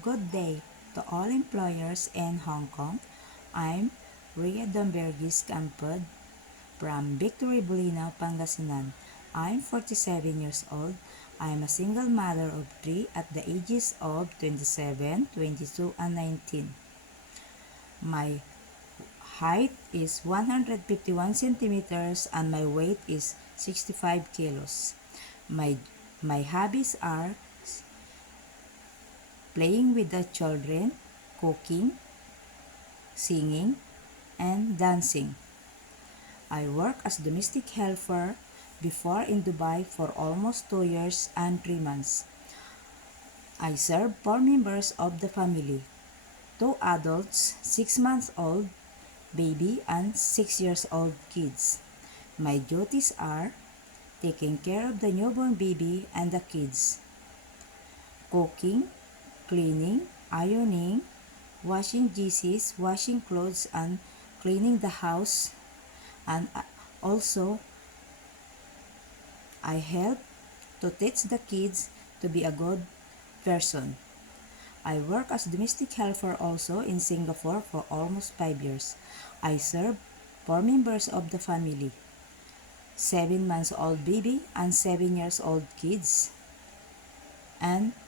Good day to all employers in Hong Kong. I'm Rhea Dombergis Campod from Victory Bulinaw, Pangasinan. I'm 47 years old. I'm a single mother of 3 at the ages of 27, 22, and 19. My height is 151 centimeters and my weight is 65 kilos. My hobbies are playing with the children, cooking, singing, and dancing. I work as domestic helper before in Dubai for almost 2 years and 3 months. I serve 4 members of the family, 2 adults, 6 months old baby and 6 years old kids. My duties are taking care of the newborn baby and the kids, cooking, cleaning, ironing, washing dishes, washing clothes, and cleaning the house. And also, I help to teach the kids to be a good person. I work as domestic helper also in Singapore for almost 5 years. I serve 4 members of the family, 7 months old baby and 7 years old kids, and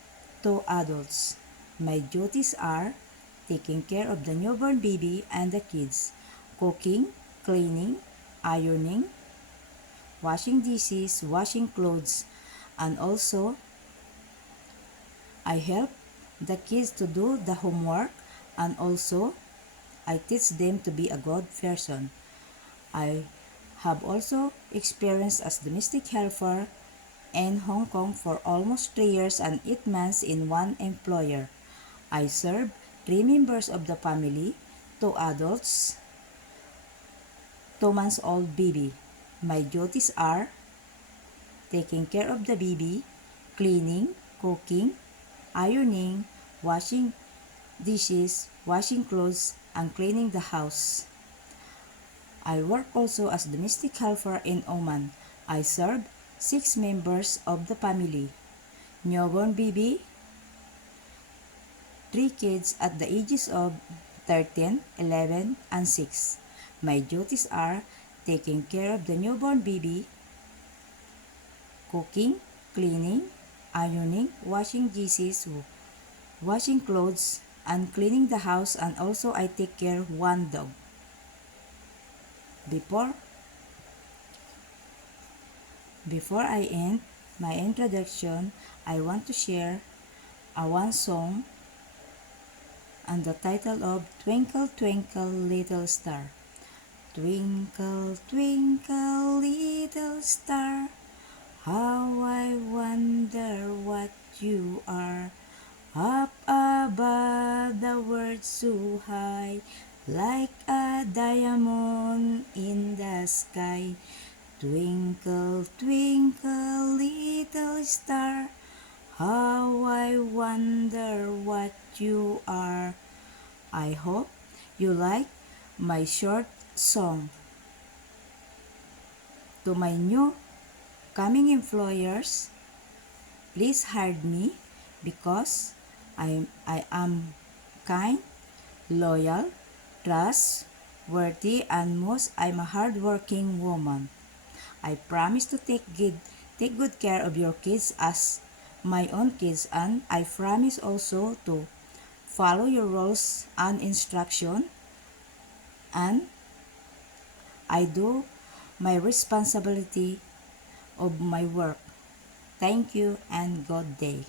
2 adults. My duties are taking care of the newborn baby and the kids, cooking, cleaning, ironing, washing dishes, washing clothes, and also I help the kids to do the homework, and also I teach them to be a good person. I have also experience as domestic helper in Hong Kong for almost 3 years and 8 months in one employer. I serve 3 members of the family, 2 adults, 2 months old baby. My duties are taking care of the baby, cleaning, cooking, ironing, washing dishes, washing clothes, and cleaning the house. I work also as domestic helper in Oman. I serve 6 members of the family, newborn baby, 3 kids at the ages of 13, 11, and 6. My duties are taking care of the newborn baby, cooking, cleaning, ironing, washing dishes, washing clothes, and cleaning the house, and also I take care of 1 dog. Before I end my introduction, I want to share one song and the title of Twinkle Twinkle Little Star. Twinkle, twinkle, little star, how I wonder what you are. Up above the world so high, like a diamond in the sky. Twinkle, twinkle, little star, how I wonder what you are. I hope you like my short song. To my new coming employers, please hire me because I am kind, loyal, trustworthy, and most I'm a hardworking woman. I promise to take good care of your kids as my own kids, and I promise also to follow your rules and instruction, and I do my responsibility of my work. Thank you and good day.